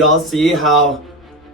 Y'all see how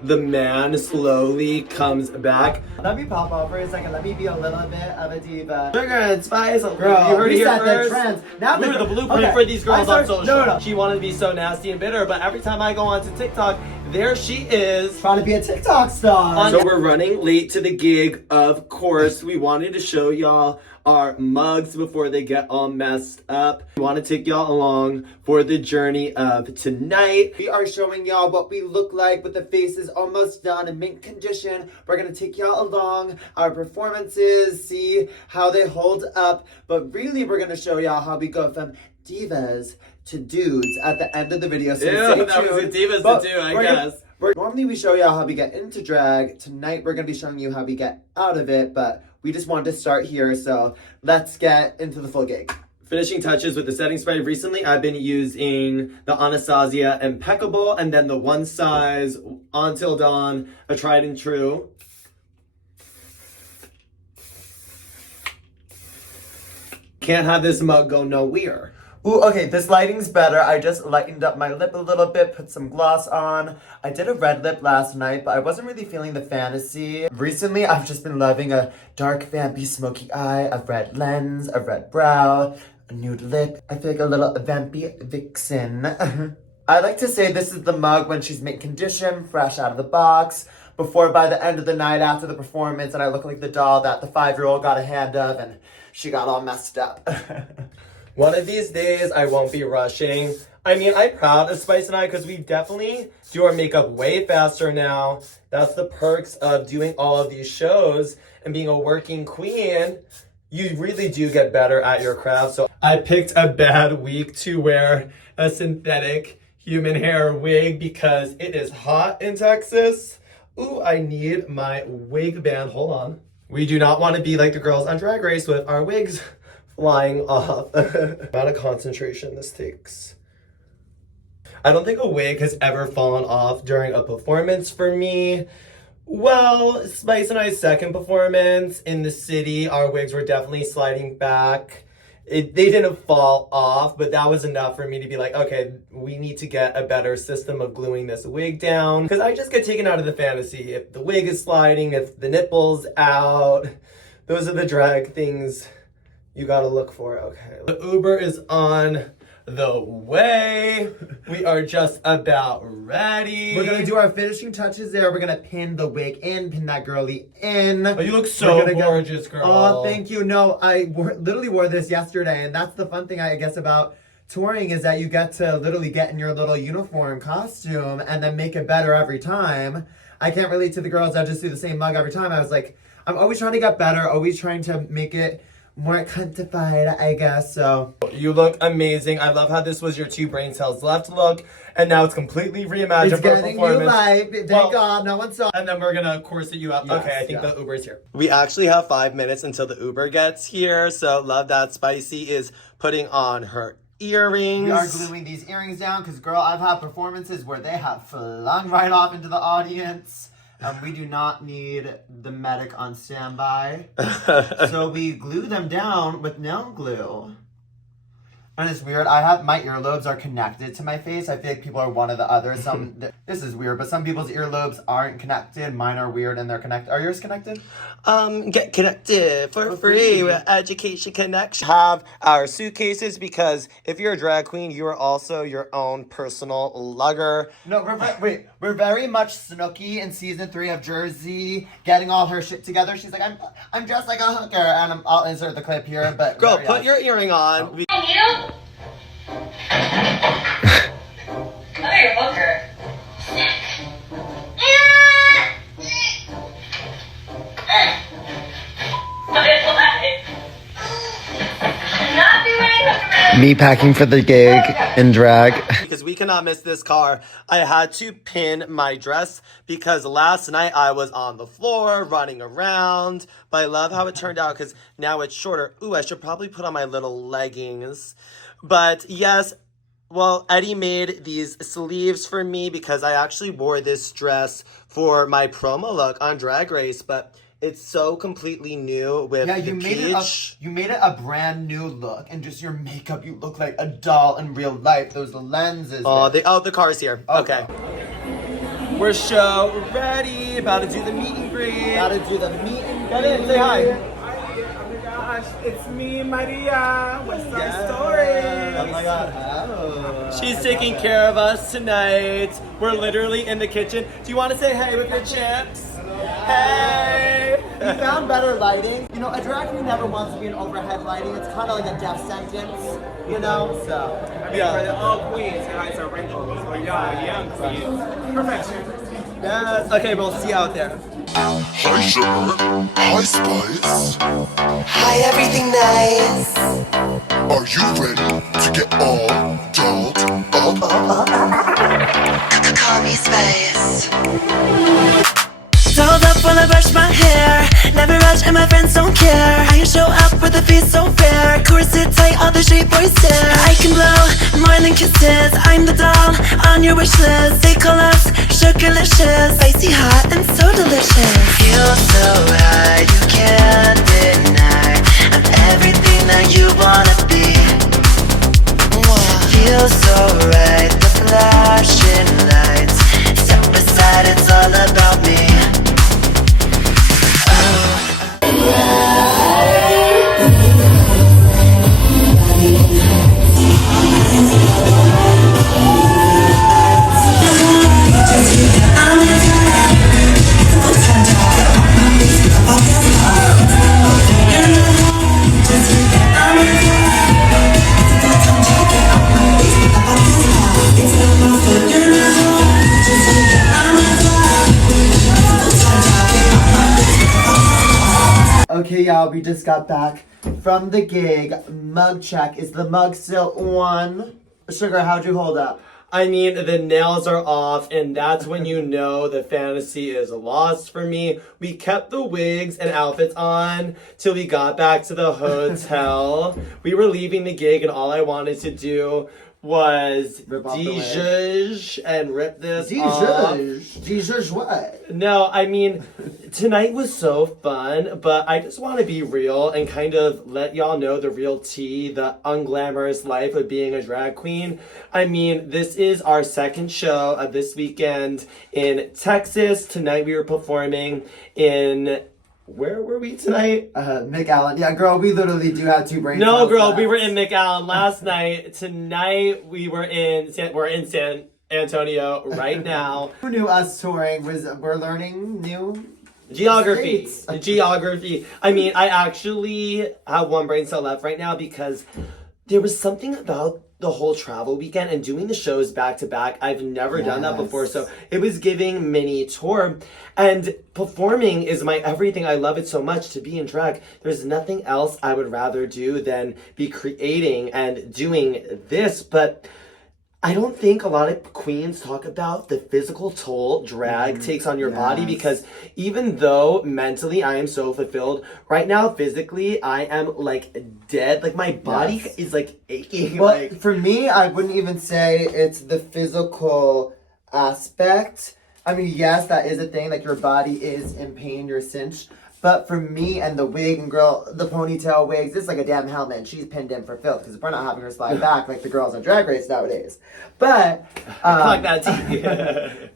the man slowly comes back? Let me pop off for a second. Let me be a little bit of a diva. Sugar and Spice, Girl, you heard it we here set first. the trends. Now We were the blueprint for these girls on social. No. She wanted to be so nasty and bitter, but every time I go onto TikTok, there she is. Trying to be a TikTok star. So we're running late to the gig, of course. We wanted to show y'all our mugs before they get all messed up. We want to take y'all along for the journey of tonight. We are showing y'all what we look like with the faces almost done in mint condition. We're gonna take y'all along our performances, see how they hold up, but really we're gonna show y'all how we go from divas to dudes at the end of the video. So that was a divas to do, I guess. Normally we show y'all how we get into drag. Tonight we're going to be showing you how we get out of it, but we just wanted to start here, so let's get into the full gig. Finishing touches with the setting spray. Recently I've been using the Anastasia Impeccable and then the One Size Until Dawn, a tried and true. Can't have this mug go nowhere. Ooh, okay, this lighting's better. I just lightened up my lip a little bit, put some gloss on. I did a red lip last night, but I wasn't really feeling the fantasy. Recently, I've just been loving a dark, vampy, smoky eye, a red lens, a red brow, a nude lip. I feel like a little vampy vixen. I like to say this is the mug when she's mint condition, fresh out of the box, before by the end of the night after the performance, and I look like the doll that the 5-year-old got a hand of, and she got all messed up. One of these days, I won't be rushing. I mean, I'm proud of Spice and I because we definitely do our makeup way faster now. That's the perks of doing all of these shows and being a working queen. You really do get better at your craft. So I picked a bad week to wear a synthetic human hair wig because it is hot in Texas. Ooh, I need my wig band. Hold on. We do not want to be like the girls on Drag Race with our wigs flying off. Amount of concentration this takes. I don't think a wig has ever fallen off during a performance for me. Well, Spice and I's second performance in the city, our wigs were definitely sliding back. They didn't fall off, but that was enough for me to be like, okay, we need to get a better system of gluing this wig down. Because I just get taken out of the fantasy. If the wig is sliding, if the nipple's out, those are the drag things you gotta look for. Okay, the Uber is on the way. We are just about ready. We're gonna do our finishing touches there. We're gonna pin the wig in, pin that girly in. Oh, you look so gorgeous, girl. Oh, thank you. No, I literally wore this yesterday, and that's the fun thing, I guess, about touring is that you get to literally get in your little uniform costume and then make it better every time. I can't relate to the girls that just do the same mug every time. I was like, I'm always trying to get better, always trying to make it more quantified, I guess. So you look amazing. I love how this was your 2 brain cells left look, and now it's completely reimagined it's for a getting performance. New life. Thank God, no one saw. And then we're gonna corset you up. Yes, okay, I think the Uber's here. We actually have 5 minutes until the Uber gets here, so love that Spicy is putting on her earrings. We are gluing these earrings down because, girl, I've had performances where they have flung right off into the audience. We do not need the medic on standby. So we glue them down with nail glue. And it's weird. My earlobes are connected to my face. I feel like people are one or the other. This is weird, but some people's earlobes aren't connected. Mine are weird and they're connected. Are yours connected? Get connected for free with Education Connection. Have our suitcases because if you're a drag queen, you are also your own personal lugger. No, we're very much Snooki in season 3 of Jersey, getting all her shit together. She's like, I'm dressed like a hooker, and I'll insert the clip here. But girl, put your earring on. You? Oh, you're a hooker. Me packing for the gig in drag. Because we cannot miss this car. I had to pin my dress because last night I was on the floor running around. But I love how it turned out because now it's shorter. Ooh, I should probably put on my little leggings. But yes, well, Eddie made these sleeves for me because I actually wore this dress for my promo look on Drag Race. But it's so completely new with the peach. You made it a brand new look, and just your makeup, you look like a doll in real life. Those lenses. Oh, the car's here. Okay. We're show ready. About to do the meet and greet. About to do the meet and Get in, say hi. Oh my gosh, it's me, Maria. What's our story? Oh my god. Oh. She's taking care of us tonight. We're literally in the kitchen. Do you want to say hey with your chips? Hey! We found better lighting. You know, a drag queen never wants to be in overhead lighting. It's kind of like a death sentence, you know? So, I mean, for the all queens, it hides our wrinkles. Or y'all young queens. Perfection. Yes. Okay, we'll see you out there. Hi sugar, hi spice. Hi, everything nice. Are you ready to get all dolled up? Call me Spice. Dolled up while I brush my hair. Never rush and my friends don't care. I show up with a face so fair. Corset tight, all the straight boys stare. I can blow more than kisses. I'm the doll on your wish list. They call us sugarlicious. Spicy hot and so delicious. Feel so high, you can't deny. I'm everything that you wanna be. Feels so right, the flashing lights. Step aside, it's all about me. okay, y'all, we just got back from the gig. Mug check. Is the mug still on? Sugar, how'd you hold up? I mean, the nails are off, and that's when you know the fantasy is lost for me. We kept the wigs and outfits on till we got back to the hotel. We were leaving the gig, and all I wanted to do was Rip off the wig. de-zhuzh and rip this off. Jesus what? No, I mean, tonight was so fun, but I just want to be real and kind of let y'all know the real tea, the unglamorous life of being a drag queen. I mean, this is our second show of this weekend in Texas. Tonight we were performing in... Where were we tonight? McAllen. Yeah, girl, we literally do have two brains. No, girl, we were in McAllen last night. Tonight we're in San Antonio right now. Who knew us touring we're learning new Geography. states. Geography. I mean, I actually have one brain cell left right now because there was something about the whole travel weekend and doing the shows back to back. I've never done that before. So it was giving mini tour, and performing is my everything. I love it so much to be in drag. There's nothing else I would rather do than be creating and doing this. But I don't think a lot of queens talk about the physical toll drag takes on your body, because even though mentally I am so fulfilled, right now physically I am like dead. Like my body is like aching. Well, like for me, I wouldn't even say it's the physical aspect. I mean, yes, that is a thing. Like your body is in pain, you're cinched. But for me and the wig and girl, the ponytail wigs, it's like a damn helmet, and she's pinned in for filth because we're not having her slide back like the girls on Drag Race nowadays. But like that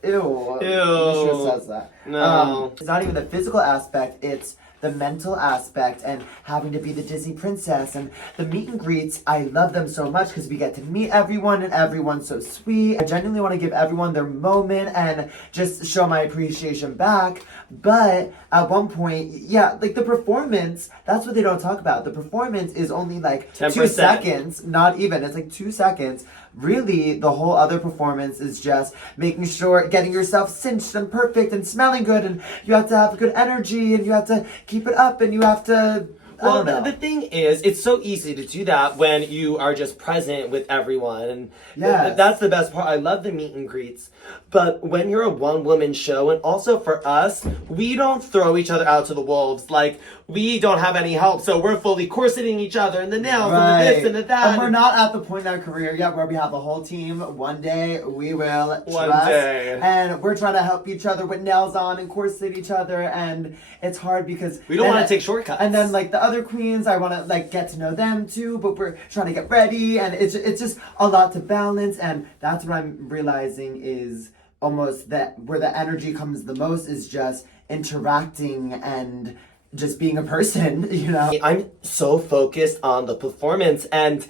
ew, Ew. sure says that. No. It's not even the physical aspect; it's the mental aspect and having to be the Disney princess and the meet and greets. I love them so much because we get to meet everyone and everyone's so sweet. I genuinely want to give everyone their moment and just show my appreciation back. But at one point, yeah, like the performance, that's what they don't talk about. The performance is only like 2 10%. seconds, not even. It's like 2 seconds. Really, the whole other performance is just making sure, getting yourself cinched and perfect and smelling good, and you have to have good energy, and you have to keep it up, and you have to, I Well, don't know. the thing is, it's so easy to do that when you are just present with everyone. And Yes. that's the best part. I love the meet and greets. But when you're a one-woman show, and also for us, we don't throw each other out to the wolves. Like, we don't have any help, so we're fully corseting each other and the nails and the this and the that. And we're not at the point in our career yet where we have a whole team. One day we will. One trust. day. And we're trying to help each other with nails on and corset each other, and it's hard because We don't and- want to take shortcuts. And then like the other queens, I want to like get to know them too, but we're trying to get ready, and it's just a lot to balance, and that's what I'm realizing is almost that where the energy comes the most is just interacting and just being a person, you know? I'm so focused on the performance, and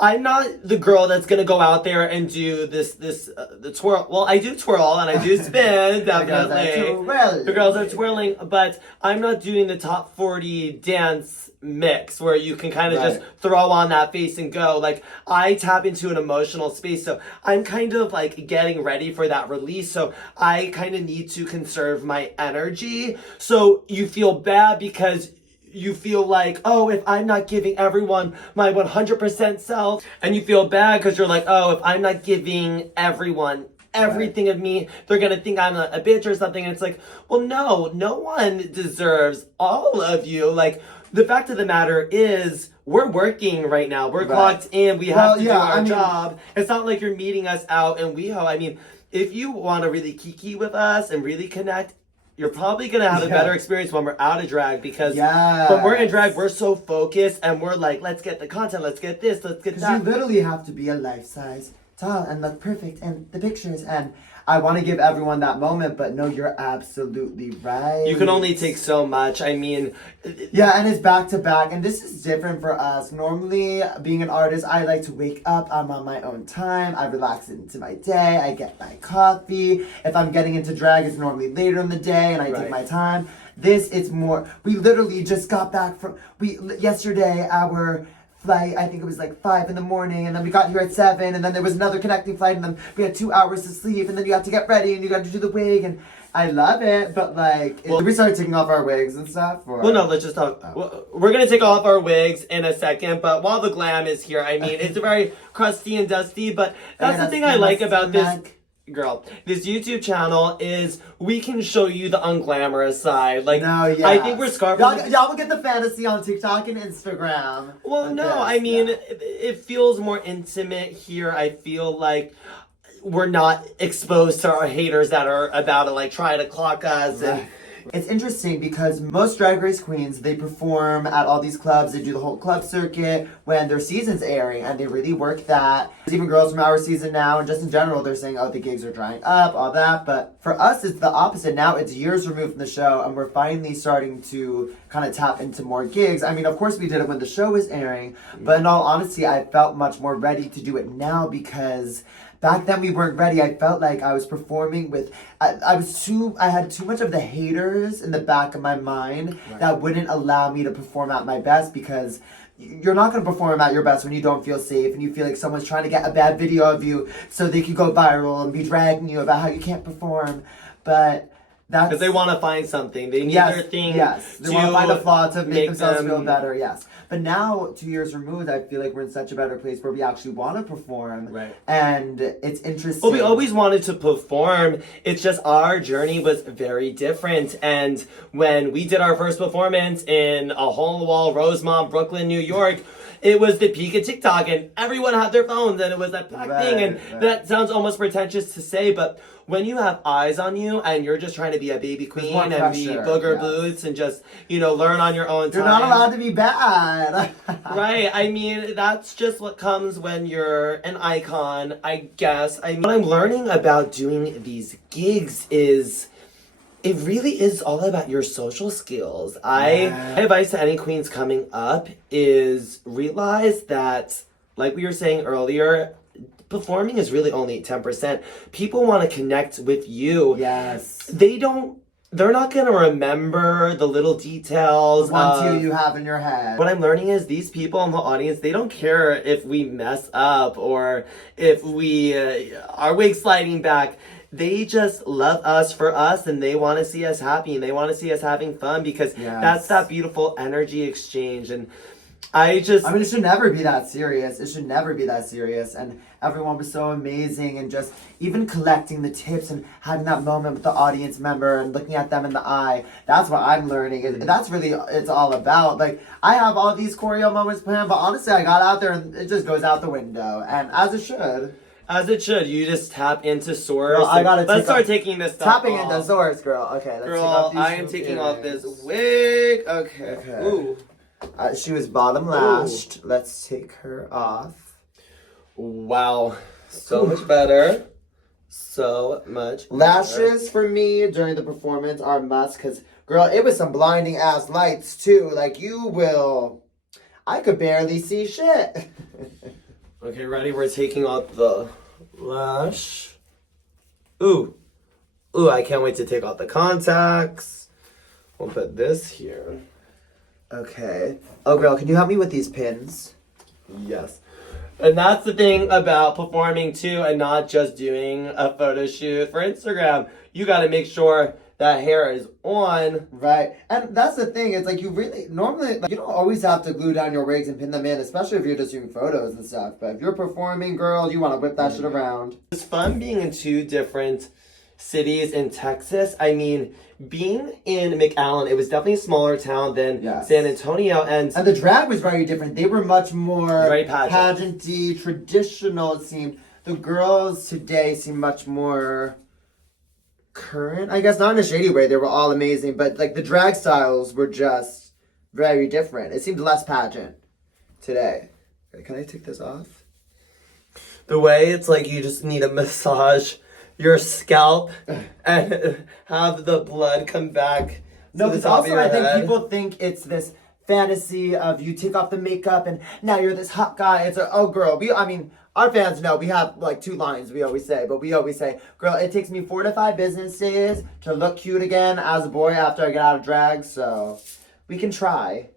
I'm not the girl that's gonna go out there and do the twirl. Well, I do twirl and I do spin, definitely. The girls are twirling, but I'm not doing the top 40 dance mix where you can kind of just throw on that face and go. Like, I tap into an emotional space, so I'm kind of like getting ready for that release. So I kind of need to conserve my energy. So you feel bad because you feel like, oh, if I'm not giving everyone my 100% self, and you feel bad because you're like, oh, if I'm not giving everyone everything of me, they're gonna think I'm a bitch or something. And it's like, well, no one deserves all of you. Like, the fact of the matter is, we're working right now. We're clocked in. We have to do our job. It's not like you're meeting us out in WeHo. I mean, if you want to really kiki with us and really connect, you're probably going to have a better experience when we're out of drag, because when we're in drag, we're so focused and we're like, let's get the content, let's get this, let's get that. You literally have to be a life-size tall and look perfect in the pictures, and I want to give everyone that moment, but no, you're absolutely right. You can only take so much. I mean... Yeah, and it's back to back, and this is different for us. Normally, being an artist, I like to wake up, I'm on my own time, I relax into my day, I get my coffee. If I'm getting into drag, it's normally later in the day, and I take my time. This, it's more, we literally just got back from, yesterday, our flight, I think it was like 5 in the morning, and then we got here at 7, and then there was another connecting flight, and then we had 2 hours to sleep, and then you have to get ready, and you got to do the wig, and I love it, but like, we started taking off our wigs and stuff? Or? Well, no, let's just talk. We're going to take off our wigs in a second, but while the glam is here, I mean, it's very crusty and dusty, but that's the thing I like about this... Girl, this YouTube channel is we can show you the unglamorous side. Like, I think we're scarfing. Y'all will get the fantasy on TikTok and Instagram. Well, no, I mean, it feels more intimate here. I feel like we're not exposed to our haters that are about to like try to clock us. And it's interesting because most Drag Race queens, they perform at all these clubs, they do the whole club circuit when their season's airing, and they really work that. There's even girls from our season now, and just in general, they're saying, oh, the gigs are drying up, all that. But for us, it's the opposite. Now it's years removed from the show, and we're finally starting to kind of tap into more gigs. I mean, of course we did it when the show was airing, but in all honesty, I felt much more ready to do it now because back then we weren't ready. I felt like I was performing with, I had too much of the haters in the back of my mind that wouldn't allow me to perform at my best, because you're not going to perform at your best when you don't feel safe and you feel like someone's trying to get a bad video of you so they can go viral and be dragging you about how you can't perform. But that's... Because they want to find something. They need their thing. Yes, they want to find a flaw to make themselves feel better, yes. But now, 2 years removed, I feel like we're in such a better place where we actually want to perform. Right. And it's interesting. Well, we always wanted to perform. It's just our journey was very different. And when we did our first performance in a hole-in-the-wall Rosemont, Brooklyn, New York, it was the peak of TikTok, and everyone had their phones, and it was that black thing. And that sounds almost pretentious to say, but when you have eyes on you and you're just trying to be a baby queen and be booger boots and just, you know, learn on your own time. You're not allowed to be bad. Right. I mean, that's just what comes when you're an icon, I guess. I mean, what I'm learning about doing these gigs is it really is all about your social skills. My advice to any queens coming up is realize that, like we were saying earlier, performing is really only 10%. People want to connect with you. Yes. They're not going to remember the little details. The 1, 2 you have in your head. What I'm learning is these people in the audience, they don't care if we mess up or if we are wig sliding back. They just love us for us, and they want to see us happy, and they want to see us having fun, because that's that beautiful energy exchange. And I mean, it should never be that serious. It should never be that serious. And everyone was so amazing, and just even collecting the tips and having that moment with the audience member and looking at them in the eye. That's what I'm learning. That's really it's all about. Like, I have all these choreo moments planned, but honestly, I got out there and it just goes out the window. And as it should. As it should. You just tap into source. Girl, let's start taking this stuff tapping into source, girl. Okay, let's take off these I am taking off this wig. Okay. Ooh. She was bottom lashed. Ooh. Let's take her off. Wow. So much better. so much. Lashes for me during the performance are must, because, girl, it was some blinding ass lights too. Like, I could barely see shit. Okay, ready? We're taking out the lash. Ooh, I can't wait to take out the contacts. We'll put this here. Okay. Oh, girl, can you help me with these pins? Yes. And that's the thing about performing too, and not just doing a photo shoot for Instagram. You got to make sure that hair is on. Right. And that's the thing. It's like normally, you don't always have to glue down your wigs and pin them in, especially if you're just doing photos and stuff. But if you're performing, girl, you want to whip that shit around. It's fun being in two different cities in Texas. I mean, being in McAllen, it was definitely a smaller town than San Antonio. And the drag was very different. They were much more very pageanty, traditional, it seemed. The girls today seem much more current, I guess, not in a shady way. They were all amazing, but like the drag styles were just very different. It seemed less pageant today. Can I take this off? The way it's like you just need to massage your scalp and have the blood come back. No, because also I think people think it's this fantasy of you take off the makeup and now you're this hot guy. It's a, oh girl, our fans know we have like 2 lines we always say, but we always say, girl, it takes me 4 to 5 business days to look cute again as a boy after I get out of drag, so we can try.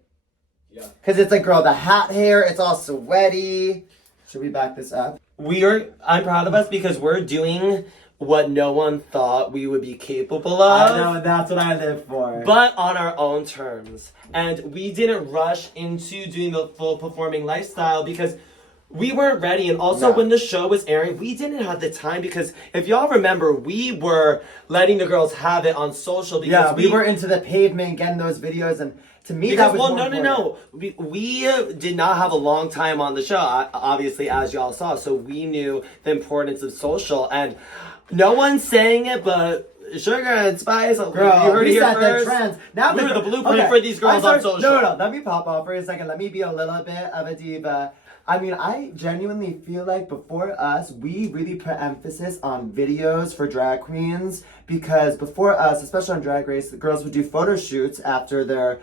Yeah. Because it's like, girl, the hat hair, it's all sweaty. Should we back this up? I'm proud of us because we're doing what no one thought we would be capable of. I know, and that's what I live for. But on our own terms. And we didn't rush into doing the full performing lifestyle because we weren't ready. And also when the show was airing, we didn't have the time because if y'all remember, we were letting the girls have it on social because we were into the pavement, getting those videos, and to me that was more important. No. We did not have a long time on the show, obviously, as y'all saw. So we knew the importance of social. And no one's saying it, but Sugar and Spice, girl, you heard it here first. Trends. Now we were the blueprint for these girls on social. No. Let me pop off for a second. Let me be a little bit of a diva. I mean, I genuinely feel like before us, we really put emphasis on videos for drag queens because before us, especially on Drag Race, the girls would do photo shoots after the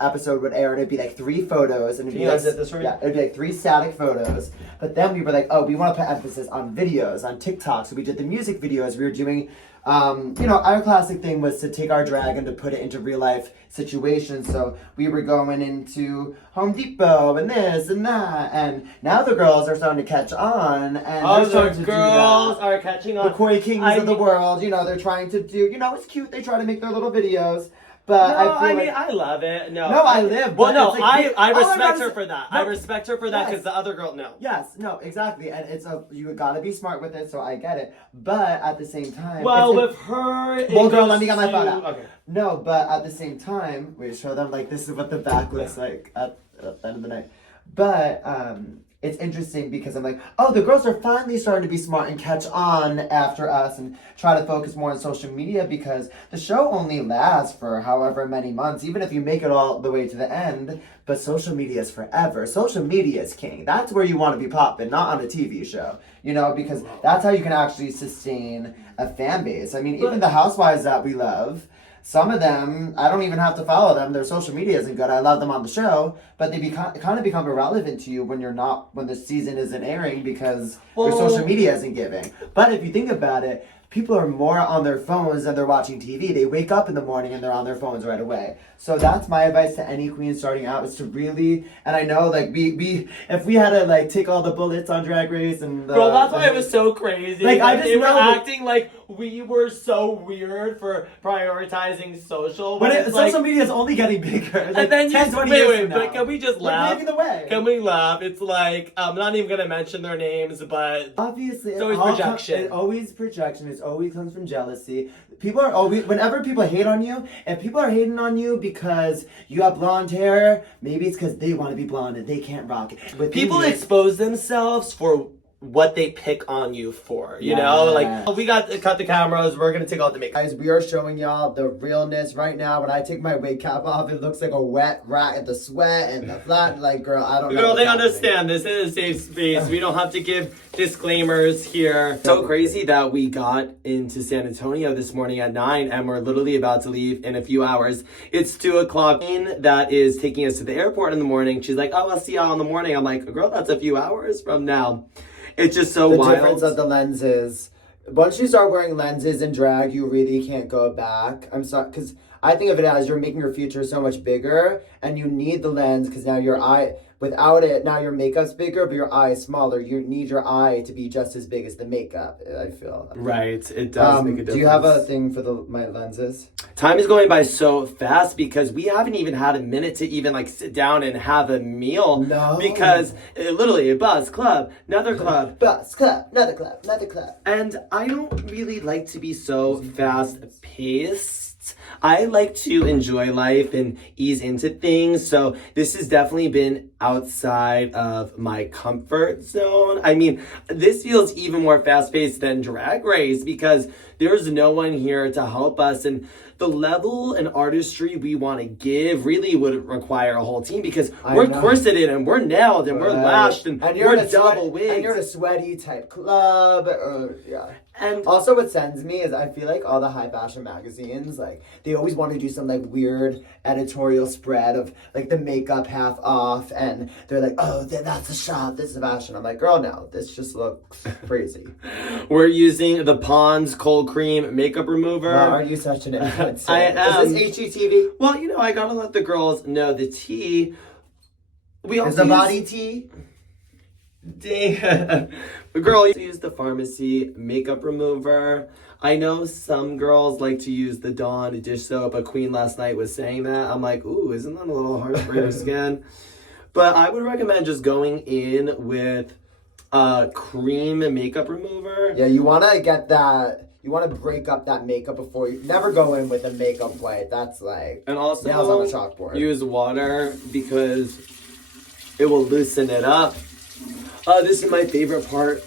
episode would air, and it'd be like 3 photos, and it'd be like 3 static photos. But then we were like, oh, we want to put emphasis on videos, on TikTok. So we did the music videos. We were doing, our classic thing was to take our drag and to put it into real life situations. So we were going into Home Depot and this and that, and now the girls are starting to catch on. And the girls are catching on. The Koi Kings of the world, they're trying to do, it's cute. They try to make their little videos. But I love it. I live. Well, no, I respect her for that. I respect her for that because the other girl, no. Yes, no, exactly, and you gotta be smart with it. So I get it, but at the same time, with her, well, girl, let me get my phone out. Okay. No, but at the same time, we show them like this is what the back looks like at the end of the night. But it's interesting because I'm like, oh, the girls are finally starting to be smart and catch on after us and try to focus more on social media because the show only lasts for however many months, even if you make it all the way to the end. But social media is forever. Social media is king. That's where you want to be popping, not on a TV show, because that's how you can actually sustain a fan base. I mean, even the housewives that we love, some of them, I don't even have to follow them. Their social media isn't good. I love them on the show, but they kind of become irrelevant to you when the season isn't airing because their social media isn't giving. But if you think about it, people are more on their phones than they're watching TV. They wake up in the morning and they're on their phones right away. So that's my advice to any queen starting out is to really, and I know like we if we had to like take all the bullets on Drag Race and bro, that's why it was so crazy. Like I just they were acting like we were so weird for prioritizing social. But social media is only getting bigger. And then wait, but can we just laugh? Paving the way. Can we laugh? It's like I'm not even gonna mention their names, but obviously it's always projection. It's always projection. It always comes from jealousy. People are always, whenever people hate on you, if people are hating on you because you have blonde hair, maybe it's because they want to be blonde and they can't rock it. People expose themselves for what they pick on you for, you know? Like, we got to cut the cameras, we're gonna take out the makeup. Guys, we are showing y'all the realness right now. When I take my wig cap off, it looks like a wet rat at the sweat and the flat. Like, girl, I don't know. Girl, they understand. This is a safe space. We don't have to give disclaimers here. So crazy that we got into San Antonio this morning at 9 and we're literally about to leave in a few hours. It's 2 o'clock. That is taking us to the airport in the morning. She's like, oh, I'll see y'all in the morning. I'm like, girl, that's a few hours from now. It's just so wild. The difference of the lenses. Once you start wearing lenses in drag, you really can't go back. I'm sorry, because I think of it as you're making your future so much bigger, and you need the lens because now your eye, without it, now your makeup's bigger, but your eye is smaller. You need your eye to be just as big as the makeup, I feel. Right, it does make a difference. Do you have a thing for my lenses? Time is going by so fast because we haven't even had a minute to even like sit down and have a meal. No. Because literally a buzz club, another club. Buzz club, another club, another club. And I don't really like to be so fast paced. I like to enjoy life and ease into things. So this has definitely been outside of my comfort zone. I mean, this feels even more fast paced than Drag Race because there's no one here to help us. And the level and artistry we want to give really would require a whole team because we're corseted and we're nailed and we're lashed and we're double wigged. And you're in a sweaty type club. Yeah. And also what sends me is I feel like all the high fashion magazines, like they always want to do some like weird editorial spread of like the makeup half off and they're like, oh, that's a shot, this is fashion. I'm like, girl, no, this just looks crazy. We're using the Pond's Cold Cream Makeup Remover. Wow, are you such an influencer? I am. Is this HGTV? Well, you know, I gotta let the girls know the tea. Is the body tea? Dang. Girl, you use the pharmacy makeup remover. I know some girls like to use the Dawn dish soap. A queen last night was saying that. I'm like, ooh, isn't that a little harsh for your skin? But I would recommend just going in with a cream makeup remover. Yeah, you want to get that. You want to break up that makeup before you. Never go in with a makeup white. That's like and also nails on a chalkboard. Use water because it will loosen it up. This is my favorite part.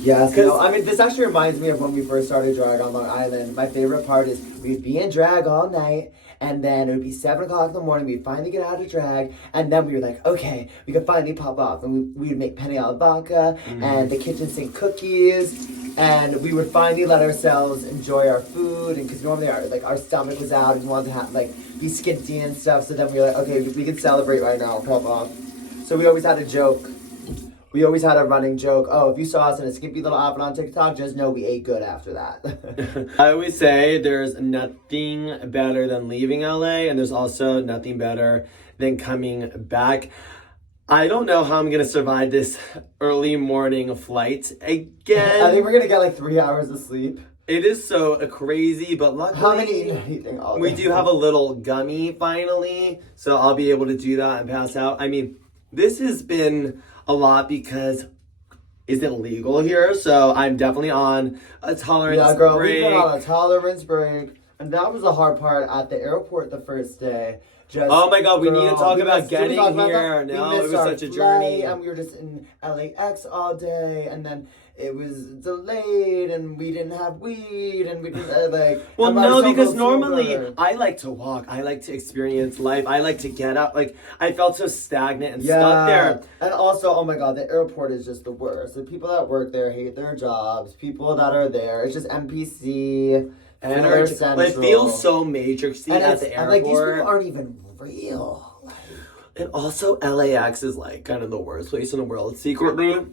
Yes, no, I mean, this actually reminds me of when we first started drag on Long Island. My favorite part is we'd be in drag all night, and then it would be 7 o'clock in the morning. We'd finally get out of drag, and then we were like, okay, we could finally pop off. And we would make penne alla vodka and the kitchen sink cookies, and we would finally let ourselves enjoy our food. And because normally our stomach was out, and we wanted to have, be skinty and stuff. So then we were like, okay, we can celebrate right now and pop off. So we always had a joke. We always had a running joke. Oh, if you saw us in a skimpy little outfit on TikTok, just know we ate good after that. I always say there's nothing better than leaving LA, and there's also nothing better than coming back. I don't know how I'm going to survive this early morning flight again. I think we're going to get 3 hours of sleep. It is so crazy, but luckily how many anything all we do have a little gummy finally, so I'll be able to do that and pass out. I mean, this has been a lot because isn't legal here, so I'm definitely on a tolerance break. Yeah, girl, we put on a tolerance break, and that was the hard part at the airport the first day. Oh my god, we need to talk about getting here. No, it was such a journey. And we were just in LAX all day, and then it was delayed, and we didn't have weed, and we didn't, Well, no, because normally I like to walk. I like to experience life. I like to get out. I felt so stagnant and stuck there. And also, oh my god, the airport is just the worst. The people that work there hate their jobs. People that are there, it's just NPC. And it feels so matrixy at the airport. And these people aren't even real. And also, LAX is kind of the worst place in the world secretly.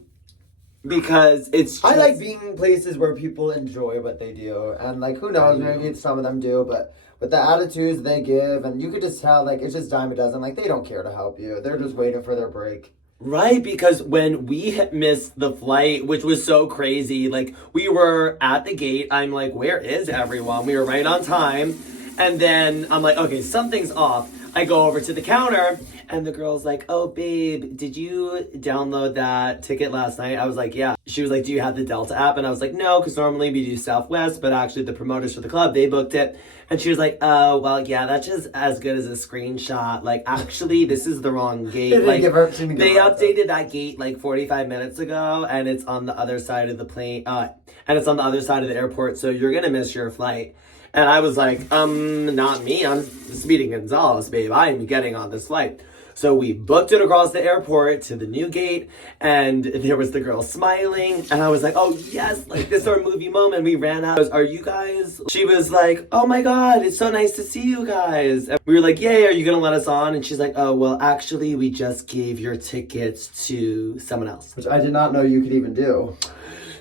Because it's just... I like being in places where people enjoy what they do. And who knows, maybe some of them do, but with the attitudes they give, and you could just tell, it's just dime a dozen. They don't care to help you. They're just waiting for their break. Right, because when we missed the flight, which was so crazy, we were at the gate. I'm like, where is everyone? We were right on time. And then I'm like, okay, something's off. I go over to the counter and the girl's like, oh, babe, did you download that ticket last night? I was like, yeah. She was like, do you have the Delta app? And I was like, no, because normally we do Southwest, but actually the promoters for the club, they booked it. And she was like, oh, well, yeah, that's just as good as a screenshot. Like, actually, this is the wrong gate. Like, they updated that gate like 45 minutes ago, and it's on the other side of the plane, and it's on the other side of the airport, so you're gonna miss your flight. And I was like, not me. I'm Speedy Gonzalez, babe. I'm getting on this flight. So we booked it across the airport to the new gate, and there was the girl smiling, and I was like, oh yes, like this is our movie moment. We ran out. Are you guys? She was like, oh my God, it's so nice to see you guys. And we were like, yay, are you gonna let us on? And she's like, oh, well, actually, we just gave your tickets to someone else. Which I did not know you could even do.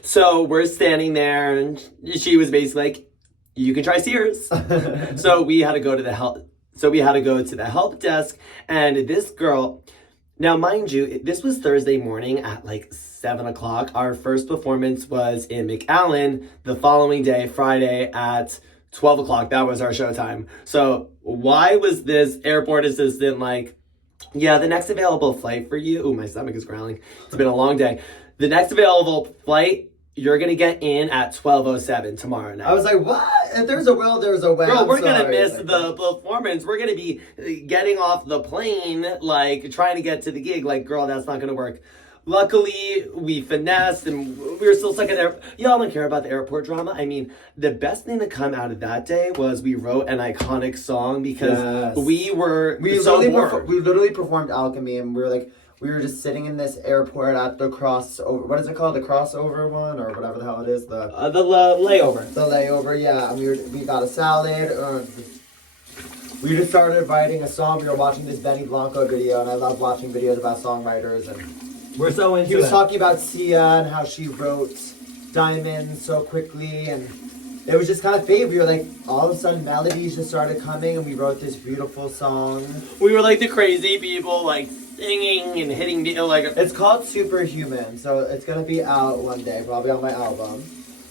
So we're standing there, and she was basically like, you can try Sears. So we had to go to the help. So we had to go to the help desk, and this girl. Now, mind you, this was Thursday morning at like 7 o'clock. Our first performance was in McAllen. The following day, Friday, at 12 o'clock. That was our showtime. So why was this airport assistant like, yeah, the next available flight for you? Oh, my stomach is growling. It's been a long day. The next available flight, you're going to get in at 12:07 tomorrow night. I was like, what? If there's a will, there's a way. Girl, we're going to miss the performance. We're going to be getting off the plane, like, trying to get to the gig. Like, girl, that's not going to work. Luckily, we finessed, and we were still stuck at the airport. Y'all don't care about the airport drama. I mean, the best thing to come out of that day was we wrote an iconic song because we were so bored. We literally performed Alchemy, and we were just sitting in this airport at the crossover. What is it called? The crossover one, or whatever the hell it is. The layover. The layover, yeah. And we got a salad. We just started writing a song. We were watching this Benny Blanco video, and I love watching videos about songwriters. And we're so into it. He was talking about Sia and how she wrote Diamonds so quickly, and it was just kind of fate. We were like, all of a sudden, melodies just started coming, and we wrote this beautiful song. We were like the crazy people, like singing and hitting the like. It's called Superhuman, so it's gonna be out one day, probably on my album.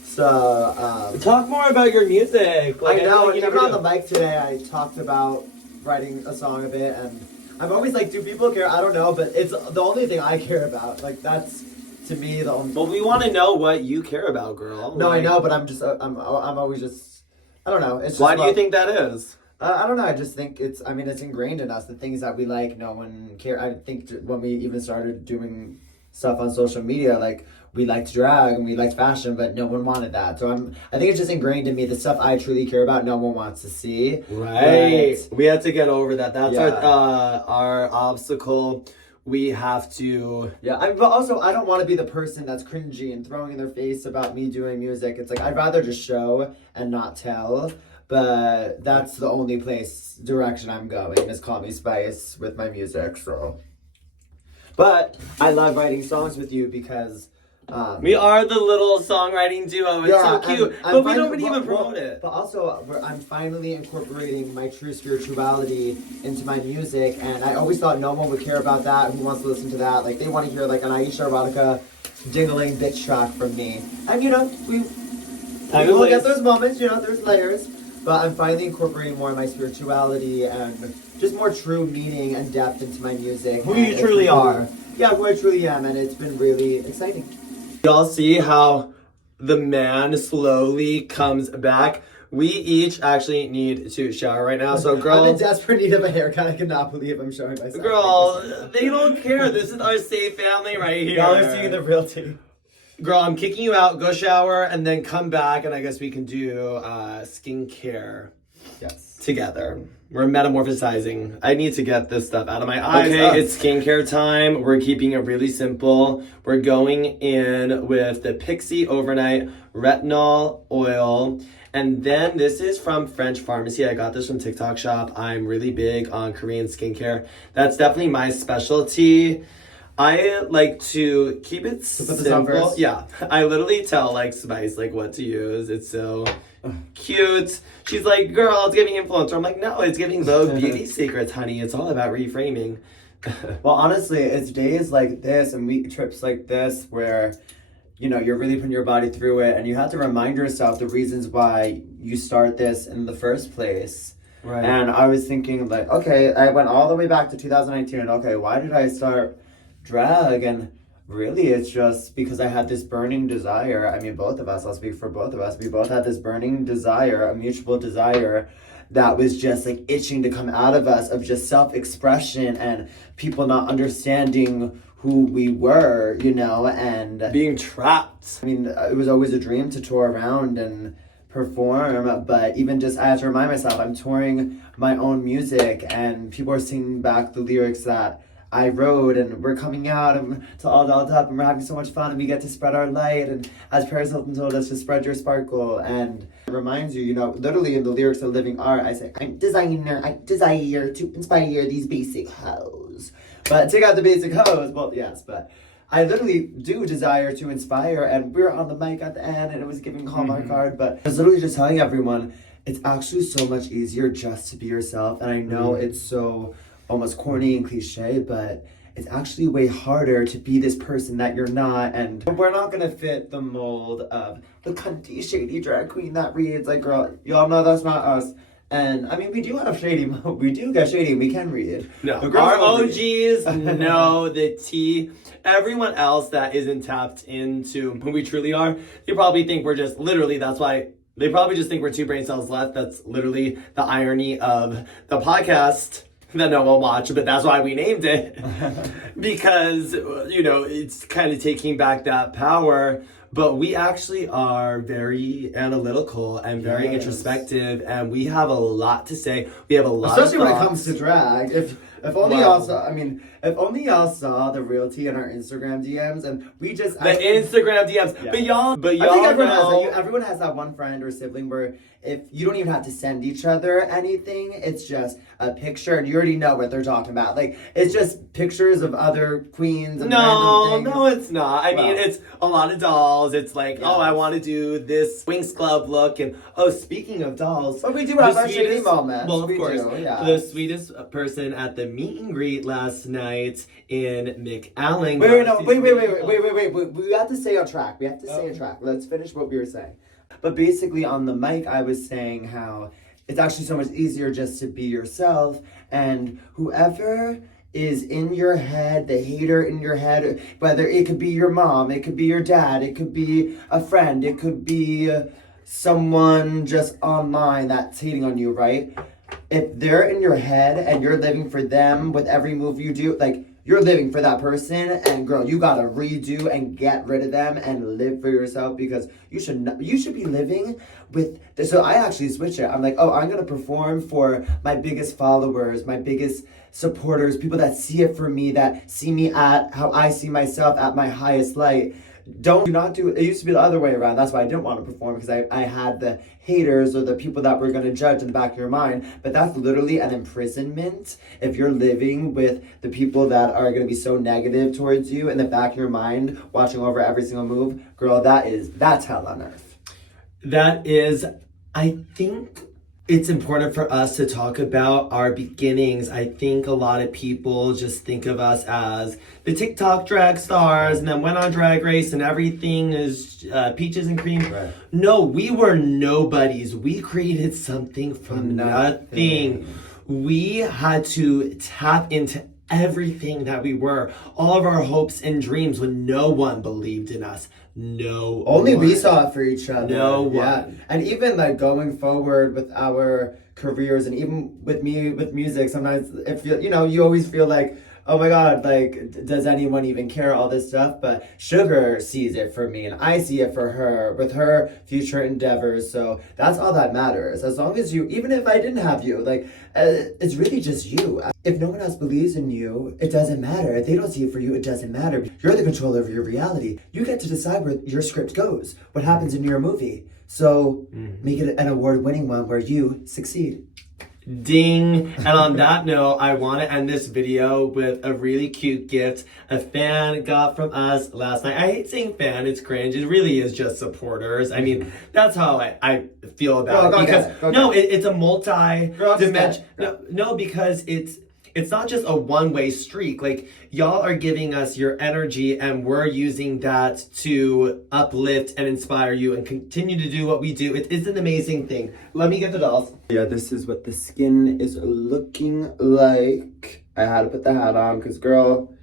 So talk more about your music. Like, I know. Like even on the mic today, I talked about writing a song a bit, and I'm always like, do people care? I don't know, but it's the only thing I care about. Like that's to me the only. Well, we want to know what you care about, girl. No, like, I know, but I'm always just. I don't know. It's just why do you think that is? I don't know. I just think it's ingrained in us. The things that we like, no one care. I think when we even started doing stuff on social media, like we liked drag and we liked fashion, but no one wanted that. So I think it's just ingrained in me. The stuff I truly care about, no one wants to see. Right. We have to get over that. That's our obstacle. We have to. Yeah. But also, I don't want to be the person that's cringy and throwing in their face about me doing music. It's like I'd rather just show and not tell. But that's the only direction I'm going is Call Me Spice with my music. So, but I love writing songs with you because we are the little songwriting duo. It's so cute, but we don't even promote it. But also, I'm finally incorporating my true spirituality into my music, and I always thought no one would care about that. Who wants to listen to that? Like they want to hear like an Aisha Erotica dingling bitch track from me, and we will get those moments. There's layers. But I'm finally incorporating more of my spirituality and just more true meaning and depth into my music. Who you truly are. Yeah, who I truly am, and it's been really exciting. Y'all see how the man slowly comes back? We each actually need to shower right now, so girl... I'm in desperate need of a haircut. I cannot believe I'm showing myself. Girl, they don't care. This is our safe family right here. Y'all are seeing the real tea. Girl, I'm kicking you out. Go shower and then come back, and I guess we can do skincare together. We're metamorphosizing. I need to get this stuff out of my eyes. Okay, it's skincare time. We're keeping it really simple. We're going in with the Pixie Overnight Retinol Oil. And then this is from French Pharmacy. I got this from TikTok Shop. I'm really big on Korean skincare. That's definitely my specialty. I like to keep it simple. Yeah, I literally tell like Spice like what to use. It's so cute. She's like, girl, it's giving influencer. I'm like, no, it's giving Vogue Beauty Secrets, honey. It's all about reframing. Well, honestly, it's days like this and week trips like this where you know, you're really putting your body through it, and you have to remind yourself the reasons why you start this in the first place. Right. And I was thinking, like, okay, I went all the way back to 2019, and okay, why did I start drag? And really, it's just because I had this burning desire. I mean, both of us, I'll speak for both of us, we both had this burning desire, a mutual desire that was just like itching to come out of us, of just self-expression and people not understanding who we were, you know, and Being trapped. I mean, it was always a dream to tour around and perform, but even just I have to remind myself I'm touring my own music and people are singing back the lyrics that I wrote, and we're coming out and to all dolled up and we're having so much fun and we get to spread our light, and as Paris Hilton told us, to spread your sparkle. And it reminds you, you know, literally in the lyrics of Living Art, I say, I desire to inspire these basic hoes. But take out the basic hoes, well, yes, but I literally do desire to inspire, and we were on the mic at the end and it was giving Hallmark card, but I was literally just telling everyone, it's actually so much easier just to be yourself. And I know it's so almost corny and cliche, but it's actually way harder to be this person that you're not. And we're not gonna fit the mold of the cunty, shady drag queen that reads like, girl, y'all know that's not us. And I mean, we do have shady, we do get shady, we can read. No, The girls our don't read. OGs know the tea. Everyone else that isn't tapped into who we truly are, they probably think we're just, literally, that's why, they probably just think we're two brain cells left. That's literally the irony of the podcast that no one will watch, but that's why we named it. Because, you know, it's kind of taking back that power. But we actually are very analytical and very introspective, and we have a lot to say. We have a lot Especially of when it thoughts. comes to drag. If only Wow. y'all saw, I mean, if only y'all saw the realty in our Instagram DMs, and we just The Instagram DMs. Yeah. But y'all I think everyone has that one friend or sibling where if you don't even have to send each other anything, it's just a picture and you already know what they're talking about. Like, it's just pictures of other queens and random things. No, it's not. I mean, Well. it's a lot of dolls. It's like, oh, I want to do this Wings Club look. And, oh, speaking of dolls. But we do have the our shady sweetest- moments. Well, of We course. do, yeah. The sweetest person at the meet and greet last night in McAllen. Wait. We have to stay on track. We have to stay on track. Let's finish what we were saying. But basically, on the mic, I was saying how it's actually so much easier just to be yourself, and whoever is in your head, the hater in your head, whether it could be your mom, it could be your dad, it could be a friend, it could be someone just online that's hating on you, right? If they're in your head and you're living for them with every move you do, like, you're living for that person, and girl, you gotta redo and get rid of them and live for yourself, because you should be living with. So I actually switch it. I'm like, oh, I'm gonna perform for my biggest followers, my biggest supporters, people that see it for me, that see me at how I see myself at my highest light. Do not do it. Used to be the other way around. That's why I didn't want to perform, because I had the haters or the people that were going to judge in the back of your mind. But that's literally an imprisonment. If you're living with the people that are going to be so negative towards you in the back of your mind, watching over every single move, girl, that's hell on earth. That is, I think it's important for us to talk about our beginnings. I think a lot of people just think of us as the TikTok drag stars and then went on Drag Race and everything is peaches and cream. Right. No, we were nobodies. We created something from nothing. We had to tap into everything that we were, all of our hopes and dreams, when no one believed in us. No Only one. we saw it for each other. No one. Yeah. And even like going forward with our careers, and even with me with music, sometimes if you always feel like, oh my God, like, does anyone even care, all this stuff? But Sugar sees it for me, and I see it for her with her future endeavors. So that's all that matters. As long as you, even if I didn't have you, like, it's really just you. If no one else believes in you, it doesn't matter. If they don't see it for you, it doesn't matter. You're the controller of your reality. You get to decide where your script goes, what happens in your movie. So make it an award-winning one where you succeed. Ding. And on that note, I want to end this video with a really cute gift a fan got from us last night. I hate saying fan, it's cringe. It really is just supporters. I mean, that's how I feel about it. Because it's a multi-dimension. No, because it's not just a one-way streak. Like, y'all are giving us your energy and we're using that to uplift and inspire you and continue to do what we do. It is an amazing thing. Let me get the dolls. Yeah, this is what the skin is looking like. I had to put the hat on because, girl,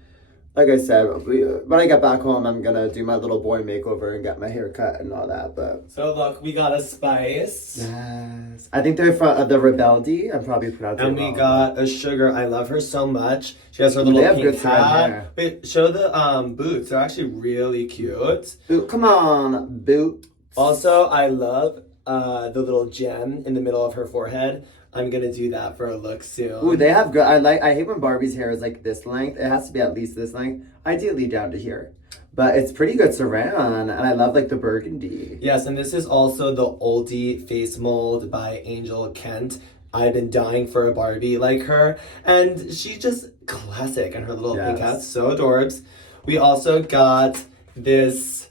like I said, when I get back home, I'm gonna do my little boy makeover and get my hair cut and all that. But So look, we got a Spice. yes, I think they're from the Rebeldi. I'm probably pronouncing And it we wrong. got a Sugar. I love her so much. She has her little They have pink good red hair. hat. Wait, show the boots. They're actually really cute. Boot, come on, boot. Also, I love the little gem in the middle of her forehead. I'm gonna do that for a look soon. Ooh, they have good. I hate when Barbie's hair is like this length. It has to be at least this length, ideally down to here. But it's pretty good saran, and I love like the burgundy. Yes, and this is also the oldie face mold by Angel Kent. I've been dying for a Barbie like her, and she's just classic, and her little pink Yes. hat's so adorbs. We also got this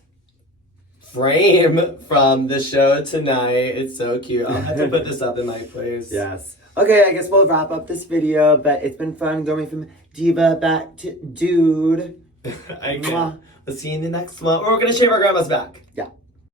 frame from the show tonight. It's so cute. I'll have to put this up in my place. Yes. Okay, I guess we'll wrap up this video, but it's been fun going from diva back to dude. I can't. We'll see you in the next one. Or we're gonna shave our grandma's back. Yeah.